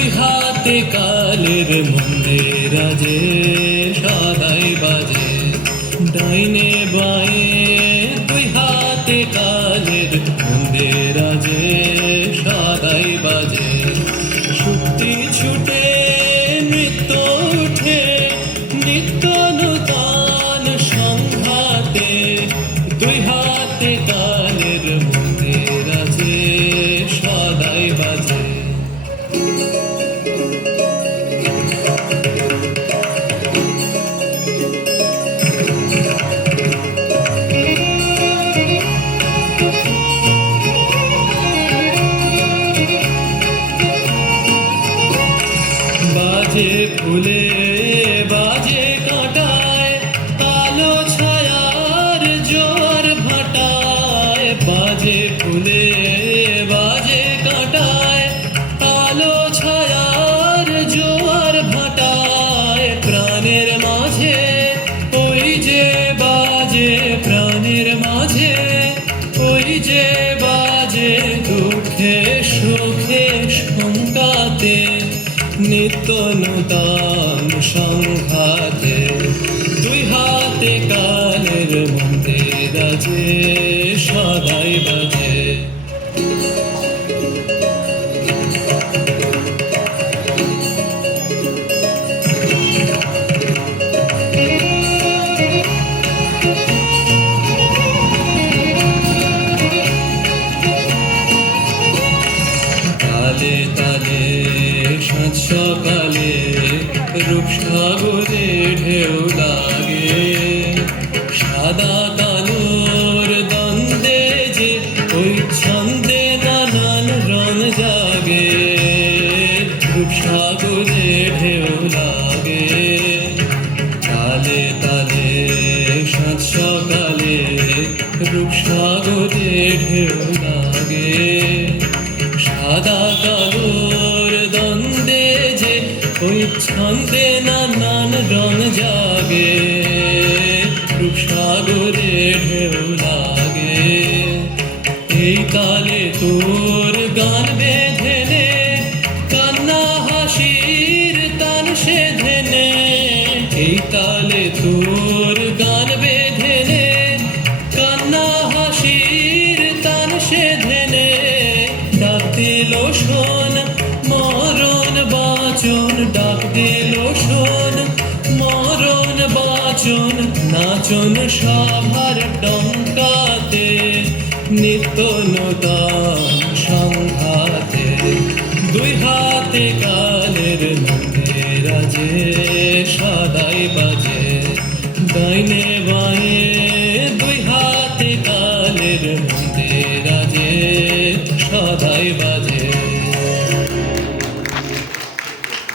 দুই হাতে কালের মন্দির আজে সদাই বাজে ডাইনে বাঁয়ে দুই হাতে কালের মন্দির আজে সদাই বাজে শক্তি ছুটে নৃত্য উঠে নিত্য নূতন সংঘাতে দুই হাতে কালের মন্দির আজে সদাই বাজে বাজে ফুলে বাজে কাঁটায় কালো ছায়ার জোয়ার ভাটায় বাজে ফুলে বাজে কাঁটায় কালো ছায়ার জোয়ার ভাটায় প্রাণের মাঝে ওই যে বাজে প্রাণের মাঝে ওই যে বাজে দুঃখে সুখে শঙ্কাতে নিত্য নূতন সংঘাতে দুই হাতে কালের মন্দির আজে সদাই বাজে তালে তালে সাত সকালে রূপসাগরে ঢেউ লাগে সাদা কালোর দ্বন্দ্বে যে ওই ছন্দে নানান রং জাগে রূপসাগরে ঢেউ লাগে তালে তালে সাত সকালে রূপসাগরে ঢেউ লাগে সাদা কালোর দ্বন্দ্বে যে ওই ছন্দে নানান রং জাগে রূপসাগরে ঢেউ লাগে এই তালে তোর গান বেঁধে নে কান্না হাসির তান সেধে নে এই তালে তোর গান বেঁধে নে কান্না হাসির তান সেধে নে ডাক দিল শোন মরণ বাচন ডাক দিল শোন মরণ বাচন নাচন সভার ডঙ্কাতে নিত্য নূতন সংঘাতে দুই হাতে কালের মন্দির আজে সদাই বাজে ডাইনে